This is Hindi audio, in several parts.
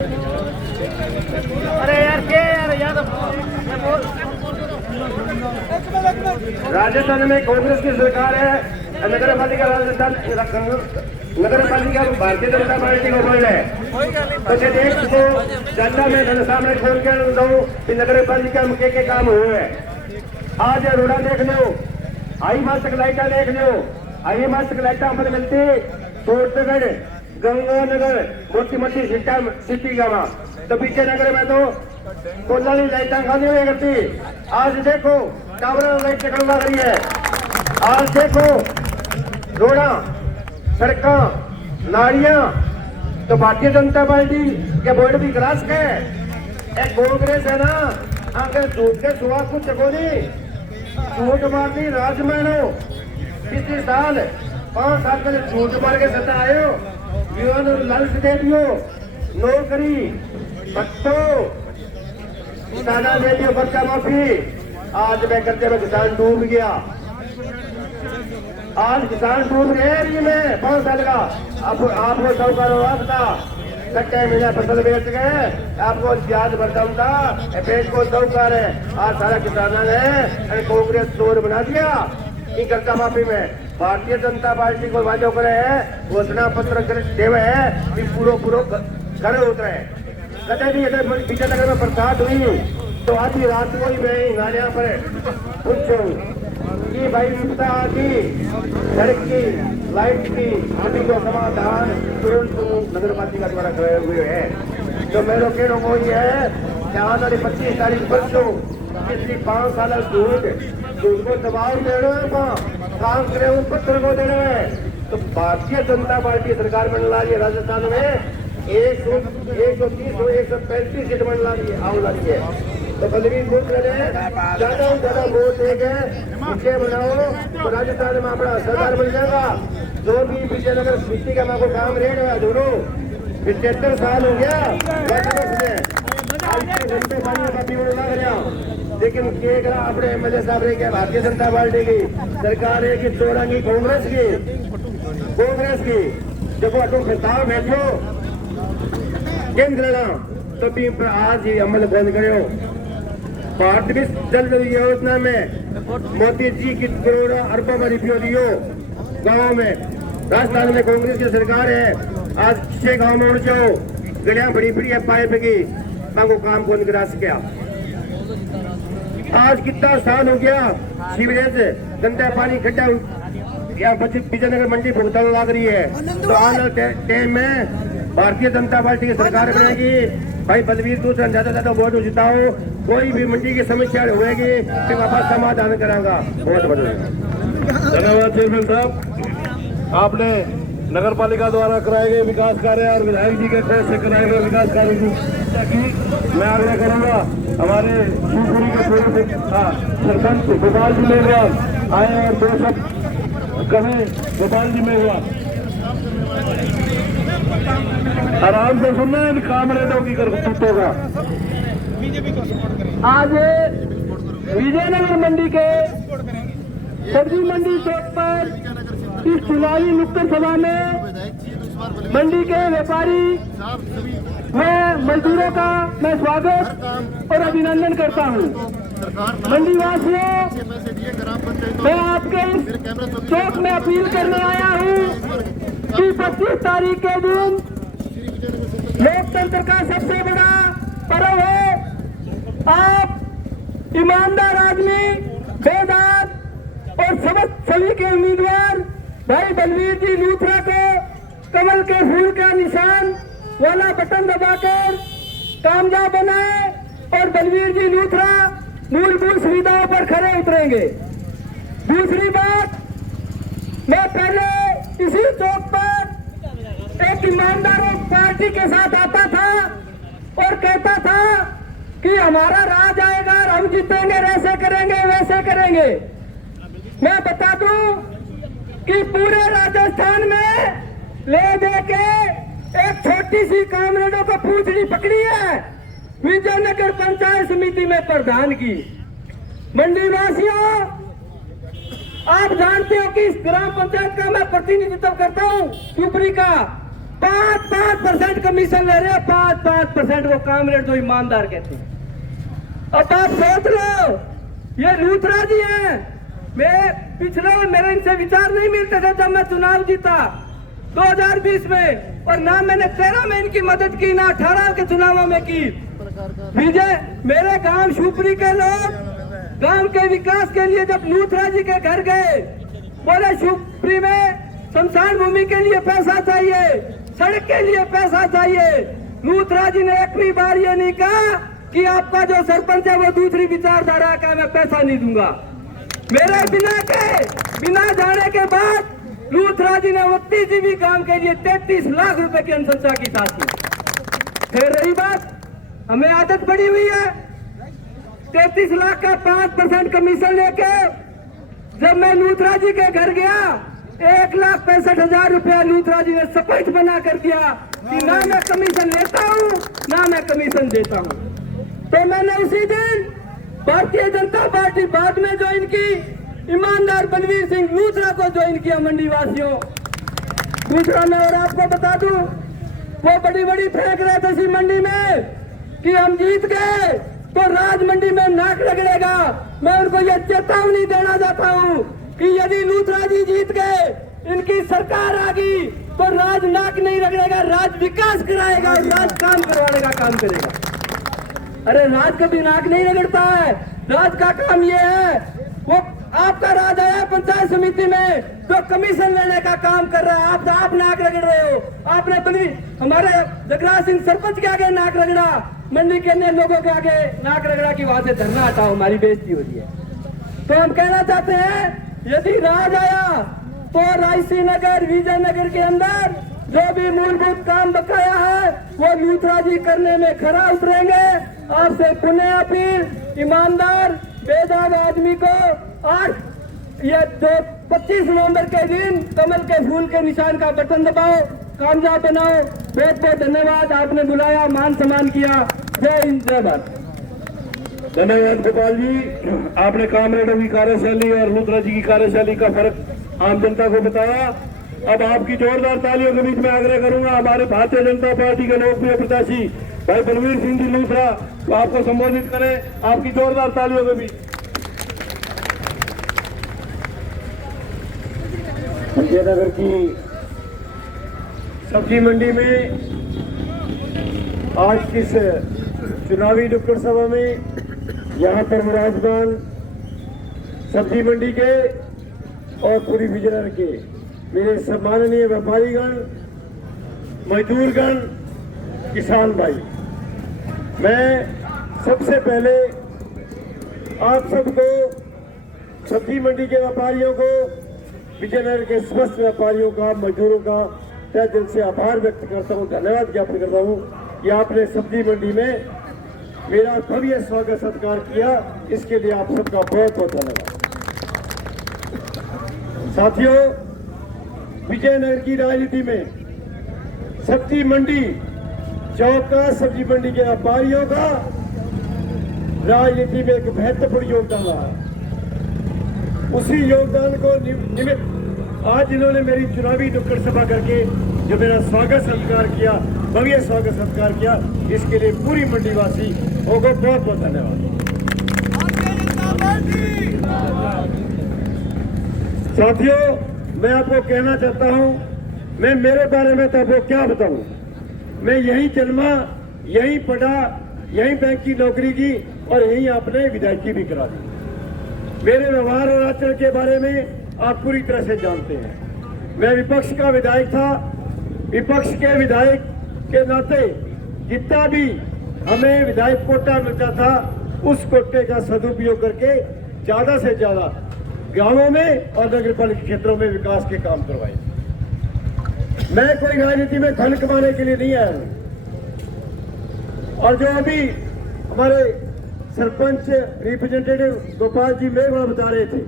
अरे यार क्या यार राजस्थान में कांग्रेस की सरकार है। नगर पालिका राजस्थान नगर पालिका भारतीय जनता पार्टी को बोल है। तो देश को जनता में सामने खोल के दो कि नगर पालिका में के काम हुए। आज रोड़ा देख लो, आई मास्क लाइटा देख लो, आई मास्क लाइटा हमें मिलती सूरतगढ़ गंगानगर मोटी मोटी सिटी का तो पीछे नगर में तो कोलाली लाइटा खाली हुई करती। आज देखो टावर लाइट चकलवा रही है। आज देखो रोड़ा सड़का नालियां तो भारतीय जनता पार्टी के बोर्ड भी क्रॉस के एक कांग्रेस है ना आगे झूठ के सुहा कुछ चकोरी झूठ मारनी राज मानो। पिछले साल 5 साल पहले झूठ मार के सत्ता आयो युवा लालच दे दियो नौकरी बच्चों किसाना दे दियो बच्चा माफी। आज मैं करते में किसान डूब गया। आज किसान डूब गए में 5 साल का आपको साहूकार था कट्टे महीना फसल बेच गए आपको ब्याज बरदाम था पेट को साहूकार है। आज सारा किसाना ने कांग्रेस चोर बना दिया इन कर्जा माफी में। भारतीय जनता पार्टी को वादो करे है घोषणा पत्र देवे है कि पूरो घर उतरे कदे भी विजयनगर में बरसात हुई तो आधी रात को ही मैं नालियां पर पूछो कि भाई विपदा आती सड़क की लाइट की आदि को समाधान तुरंत नगर पालिका द्वारा करे हुए है। तो मेरा कहना वो ये है कि आने वाली 25 तारीख परसों पिछली 5 साल झूठ को दबाव देना है काम करे पत्र को देना है। तो भारतीय जनता पार्टी सरकार बनने वाली है राजस्थान में 130-135 सीट बनने वाली है आने वाली है। तो बलवीर ज्यादा वोट देके पीछे बनाओ तो राजस्थान में अपना सरकार बन जाएगा। जो भी विजयनगर मिट्टी का माँ को काम रेट है दोनों 75 साल हो गया लेकिन अपने एमएलए साहब ने क्या भारतीय जनता पार्टी की सरकार है कि चौरांगी कांग्रेस की जब तुम प्रस्ताव भेजो केंद्र तो भी आज ही अमल बंद करो। भारतीय जल योजना में मोदी जी की करोड़ों अरबों में रुपये दियो गाँव में। राजस्थान में कांग्रेस की सरकार है। आज 6 गाँव में उड़ जाओ गलियां बड़ी बड़ी है पाइप की को काम कौन करा सका। आज कितना साल हो गया सीवरेज गंदा पानी खड्डा यहाँ विजयनगर मंडी भुगतान लग रही है। तो आने टाइम में भारतीय जनता पार्टी की सरकार बनेगी भाई बलवीर दूसरा ज्यादा वोट जिताओ कोई भी मंडी की समस्या होगी फिर वापस समाधान करांगा। बहुत बहुत धन्यवाद चेयरमैन साहब। आपने नगर पालिका द्वारा कराए गए विकास कार्य और विधायक जी के तरफ से कराए गए विकास कार्य की मैं आग्रह करूंगा हमारे शिवपुरी के सरपंच गोपाल जी मेघवाल आए और 2 शब्द कहें। गोपाल जी मेघवाल आराम से सुनना है कामरेडों की करतूतों का। आज विजयनगर मंडी के सब्जी मंडी चौक पर इस चुनावी नुक्कड़ सभा में मंडी के व्यापारी व मजदूरों का मैं स्वागत और अभिनंदन करता हूं। मंडी वासियों मैं आपके चौक में अपील करने आया हूं कि 25 तारीख के दिन लोकतंत्र का सबसे बड़ा पर्व है। आप ईमानदार आदमी बेदाग और सभी के उम्मीदवार भाई बलवीर जी लूथरा को कमल के फूल का निशान वाला बटन दबाकर कामयाब बनाए और बलवीर जी लूथरा मूलभूत सुविधाओं पर खरे उतरेंगे। दूसरी बात मैं पहले इसी चौक पर एक ईमानदारों पार्टी के साथ आता था और कहता था कि हमारा राज आएगा और हम जीतेंगे ऐसे करेंगे वैसे करेंगे। मैं बता दूं कि पूरे राजस्थान में ले दे के एक छोटी सी कामरेडों को पूछड़ी पकड़ी है विजयनगर पंचायत समिति में प्रधान की। मंडी वासियों आप जानते हो कि इस ग्राम पंचायत का मैं प्रतिनिधित्व करता हूं शिवपुरी का 5% कमीशन ले रहे हैं, 5% वो कामरेड जो ईमानदार कहते हैं। अब आप सोच लो, ये लूथरा जी हैं। मैं पिछले मेरे इनसे विचार नहीं मिलते थे जब मैं चुनाव जीता 2020 में, और ना मैंने 13 में इनकी मदद की, ना 18 के चुनावों में की। विजय मेरे गांव शिवपुरी के लोग गांव के विकास के लिए जब लूथरा जी के घर गए, बोले शिवपुरी में शमशान भूमि के लिए पैसा चाहिए, सड़क के लिए पैसा चाहिए। लूथरा जी ने एक भी बार ये नहीं कहा कि आपका जो सरपंच है वो दूसरी विचारधारा का, मैं पैसा नहीं दूंगा। मेरे बिना जाने के बाद लूथरा जी ने वत्तीजीवी काम के लिए 33 लाख रुपए की अनुशंसा की साथी। फिर रही बात, हमें आदत पड़ी हुई है 33 लाख का 5% कमीशन लेके। जब मैं लूथरा जी के घर गया 1,65,000 रुपया लूथरा जी ने सपष्ट बना कर दिया कि ना मैं कमीशन लेता हूँ ना मैं कमीशन देता हूँ। तो मैंने उसी दिन भारतीय जनता पार्टी बाद में ज्वाइन की, ईमानदार बलवीर सिंह लूथरा को ज्वाइन किया मंडी वासियों। दूसरा मैं और आपको बता दूं, वो बड़ी बड़ी फेंक रहे थे इसी मंडी में कि हम जीत गए तो राज मंडी में नाक रगड़ेगा। मैं उनको ये चेतावनी देना चाहता हूँ कि यदि लूथरा जी जीत गए, इनकी सरकार आ गई तो राज नाक नहीं रगड़ेगा, राज विकास कराएगा और राज काम करवाने का काम करेगा। अरे राज कभी नाक नहीं रगड़ता है। राज का काम ये है, वो आपका राज आया पंचायत समिति में तो कमीशन लेने का काम कर रहा है, आप नाक रगड़ रहे हो। आपने बनी हमारे जगराज सिंह सरपंच के आगे नाक रगड़ा, मंडी के अन्य लोगों के आगे नाक रगड़ा कि वहां से धरना हटाओ, हमारी बेइज्जती हो रही है। तो हम कहना चाहते हैं, यदि राज आया तो रायसी नगर विजयनगर के अंदर जो भी मूलभूत काम बकाया है वो लूथरा जी करने में खरा उतरेंगे। आपसे पुनः अपील, ईमानदार बेदाग आदमी को 25 नवंबर के दिन कमल के फूल के निशान का बटन दबाओ, कामयाब बनाओ। बहुत बहुत धन्यवाद, आपने बुलाया, मान सम्मान किया। जय हिंद, जय भारत। धन्यवाद गोपाल जी, आपने कामरेडों की कार्यशैली और लूथरा जी की कार्यशैली का फर्क आम जनता को बताया। अब आपकी जोरदार तालियों के बीच में आग्रह करूंगा हमारे भारतीय जनता पार्टी के लोकप्रिय प्रत्याशी भाई बलवीर सिंह जी लूथरा तो आपको संबोधित करें, आपकी जोरदार तालियों के बीच। विजयनगर की सब्जी मंडी में आज किस चुनावी नुक्कड़ सभा में यहाँ पर विराजमान सब्जी मंडी के और पूरी विजयनगर के मेरे सम्माननीय व्यापारीगण, मजदूरगण, किसान भाई, मैं सबसे पहले आप सबको, सब्जी मंडी के व्यापारियों को, विजयनगर के समस्त व्यापारियों का, मजदूरों का तहे दिल से आभार व्यक्त करता हूँ, धन्यवाद ज्ञापन करता हूँ कि आपने सब्जी मंडी में मेरा भव्य स्वागत सत्कार किया। इसके लिए आप सबका बहुत बहुत धन्यवाद। साथियों, विजयनगर की राजनीति में सब्जी मंडी चौक का, सब्जी मंडी के व्यापारियों का राजनीति में एक महत्वपूर्ण योगदान रहा है। उसी योगदान को निमित्त आज इन्होंने मेरी चुनावी नुक्कड़ सभा करके जो मेरा स्वागत सत्कार किया, भव्य स्वागत सत्कार किया, इसके लिए पूरी मंडीवासी को बहुत बहुत धन्यवाद। साथियों, मैं आपको कहना चाहता हूं, मैं मेरे बारे में तो आपको क्या बताऊं। मैं यहीं जन्मा, यहीं पढ़ा, यहीं बैंक की नौकरी की और यहीं आपने विधायकी भी करा दी। मेरे व्यवहार और आचरण के बारे में आप पूरी तरह से जानते हैं। मैं विपक्ष का विधायक था। विपक्ष के विधायक के नाते जितना भी हमें विधायक कोटा मिलता था, उस कोटे का सदुपयोग करके ज्यादा से ज्यादा गांवों में और नगर पालिका क्षेत्रों में विकास के काम करवाए। मैं कोई राजनीति में धन कमाने के लिए नहीं आया हूं। और जो अभी हमारे सरपंच रिप्रेजेंटेटिव गोपाल जी मेघवाल बता रहे थे,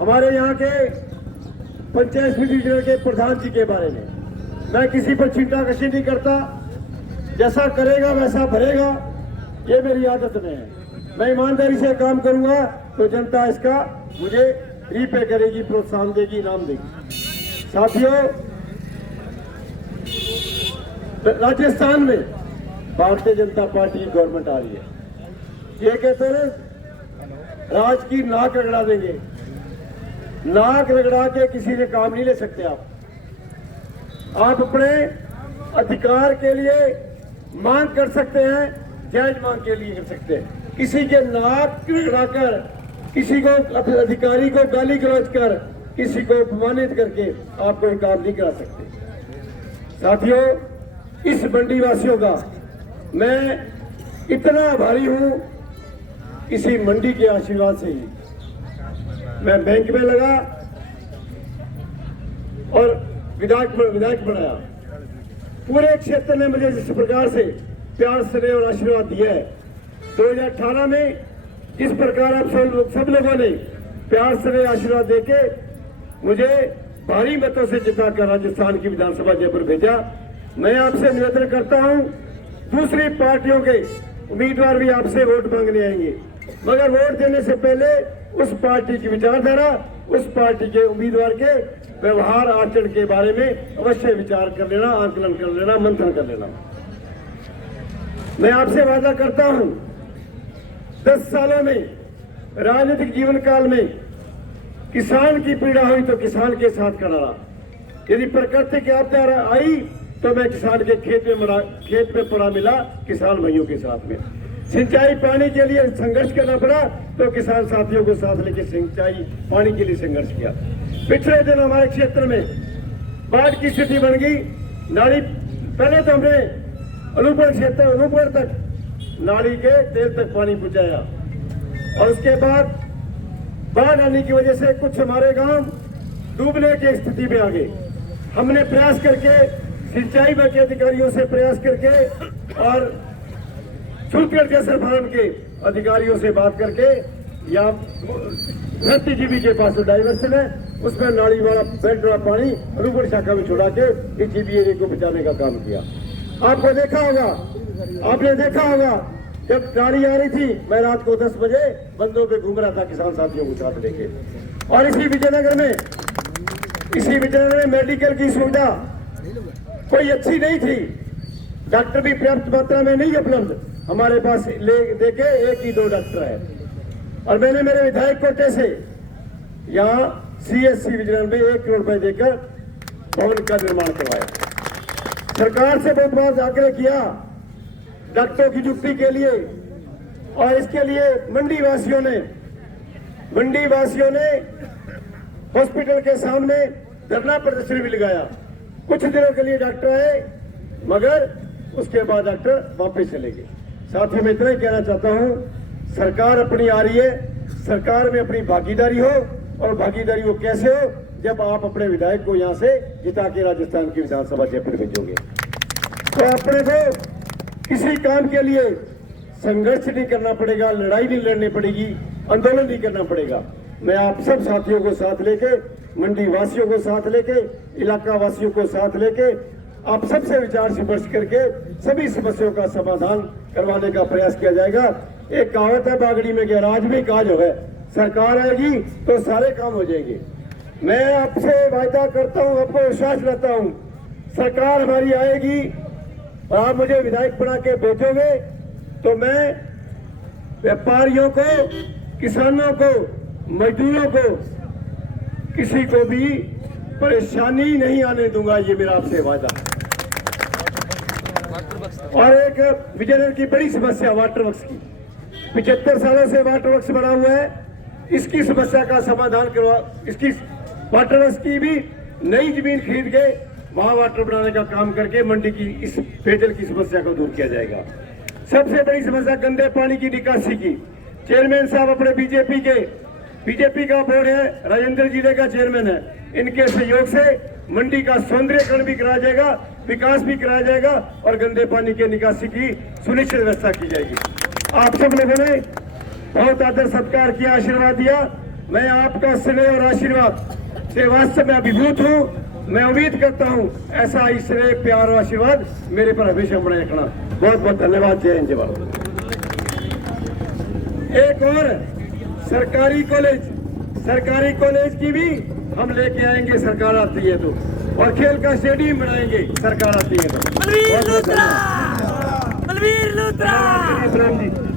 हमारे यहाँ के पंचायत समिति के प्रधान जी के बारे में, मैं किसी पर छींटाकशी नहीं करता। जैसा करेगा वैसा भरेगा, ये मेरी आदत में है। मैं ईमानदारी से काम करूंगा तो जनता इसका मुझे रीपे करेगी, प्रोत्साहन देगी, इनाम देगी। साथियों, राजस्थान में भारतीय जनता पार्टी की गवर्नमेंट आ रही है। ये कहते हैं राज की नाक रगड़ा देंगे। नाक रगड़ा के किसी से काम नहीं ले सकते आप अपने अधिकार के लिए मांग कर सकते हैं, जायज मांग के लिए कर सकते हैं। किसी के नाक रगड़ाकर, किसी को अपने अधिकारी को गाली गलौज कर, किसी को अपमानित करके आप कोई काम नहीं करा सकते। साथियों, इस मंडी वासियों का मैं इतना आभारी हूं, इसी मंडी के आशीर्वाद से ही मैं बैंक में लगा और विधायक बनाया। पूरे क्षेत्र ने मुझे जिस प्रकार से प्यार स्नेह और आशीर्वाद दिया है, 2018 में जिस प्रकार आप सब लोगों ने प्यार स्नेह आशीर्वाद देके मुझे भारी मतों से जिताकर राजस्थान की विधानसभा जयपुर भेजा। मैं आपसे निवेदन करता हूं, दूसरी पार्टियों के उम्मीदवार भी आपसे वोट मांगने आएंगे, मगर वोट देने से पहले उस पार्टी की विचारधारा, उस पार्टी के उम्मीदवार के व्यवहार आचरण के बारे में अवश्य विचार कर लेना, आंकलन कर लेना, मंथन कर लेना। मैं आपसे वादा करता हूं, 10 सालों में राजनीतिक जीवन काल में किसान की पीड़ा हुई तो किसान के साथ खड़ा रहा। यदि प्रकृति की आपदा आई तो मैं किसान के खेत में पड़ा मिला किसान भाइयों के साथ में। सिंचाई पानी के लिए संघर्ष करना पड़ा तो किसान साथियों को साथ लेकर सिंचाई पानी के लिए संघर्ष किया। पिछले दिन हमारे क्षेत्र में बाढ़ की स्थिति बन गई। नाली, पहले तो हमने अनूपगढ़ तक नाली के तेल तक पानी पहुंचाया और उसके बाद बाढ़ आने की वजह से कुछ हमारे गांव डूबने की स्थिति में आ गए। हमने प्रयास करके सिंचाई विभाग के अधिकारियों से प्रयास करके और छत्तीसगढ़ जैसे फार्म के अधिकारियों से बात करके या धरती जीबी के पास डाइवर्सन है, उसमें नाली वाला बेल्ट वाला पानी अनूपगढ़ शाखा में छोड़ा के इस जीबी एरिया को बचाने का काम किया। आपने देखा होगा जब गाड़ी आ रही थी, मैं रात को 10 बजे बंदों पे घूम रहा था किसान साथियों को साथ लेके। और इसी विजयनगर में मेडिकल की सुविधा कोई अच्छी नहीं थी, डॉक्टर भी पर्याप्त मात्रा में नहीं उपलब्ध। हमारे पास ले देके 1 ही 2 डॉक्टर है और मैंने मेरे विधायक कोटे से यहाँ CSC विजयनगर में 1 करोड़ रुपए देकर भवन का निर्माण करवाया। सरकार से बहुत बार आग्रह किया डॉक्टरों की नियुक्ति के लिए और इसके लिए मंडी वासियों ने हॉस्पिटल के सामने धरना प्रदर्शन भी लगाया। कुछ दिनों के लिए डॉक्टर आए मगर उसके बाद डॉक्टर वापस चले गए। साथियों, मैं इतना ही कहना चाहता हूं, सरकार अपनी आ रही है, सरकार में अपनी भागीदारी हो और भागीदारी वो कैसे हो जब आप अपने विधायक को यहां से जिता के राजस्थान की विधानसभा जयपुर भेजोगे। तो अपने को किसी काम के लिए संघर्ष नहीं करना पड़ेगा, लड़ाई नहीं लड़नी पड़ेगी, आंदोलन नहीं करना पड़ेगा। मैं आप सब साथियों को साथ लेके, मंडी वासियों को साथ लेके, इलाका वासियों को साथ लेके आप सबसे विचार विमर्श करके सभी समस्याओं का समाधान करवाने का प्रयास किया जाएगा। एक कहावत है, बागड़ी में गैराज में काज हो गए, सरकार आएगी तो सारे काम हो जाएंगे। मैं आपसे वायदा करता हूं, आपको विश्वास दिलाता हूं, सरकार हमारी आएगी और आप मुझे विधायक बना के भेजोगे तो मैं व्यापारियों को, किसानों को, मजदूरों को, किसी को भी परेशानी नहीं आने दूंगा, ये मेरा आपसे वादा है। और एक विजयनगर की बड़ी समस्या वाटर वर्क्स की, 75 सालों से वाटर वर्क्स बना हुआ है, इसकी समस्या का समाधान करवा, इसकी वाटर वर्क्स की भी नई जमीन खरीद के वहां वाटर बनाने का काम करके मंडी की इस पेयजल की समस्या को दूर किया जाएगा। सबसे बड़ी समस्या गंदे पानी की निकासी की। चेयरमैन साहब अपने बीजेपी का बोर्ड है, राजेंद्र जिले का चेयरमैन है, इनके सहयोग से मंडी का सौंदर्यकरण भी कराया जाएगा, विकास भी कराया जाएगा और गंदे पानी के निकासी की सुनिश्चित व्यवस्था की जाएगी। आप सब लोगों ने बहुत आदर सत्कार किया, आशीर्वाद दिया। मैं आपका स्नेह और आशीर्वाद से वास्तव में अभिभूत हूँ। मैं उम्मीद करता हूँ ऐसा ही स्नेह, प्यार और आशीर्वाद मेरे पर हमेशा बनाए रखना। बहुत बहुत धन्यवाद। जय हिंद, जय भारत। एक और सरकारी कॉलेज की भी हम लेके आएंगे, सरकार आती है तो और खेल का स्टेडियम बनाएंगे सरकार आती है तो। बलवीर लूथरा प्रेम जी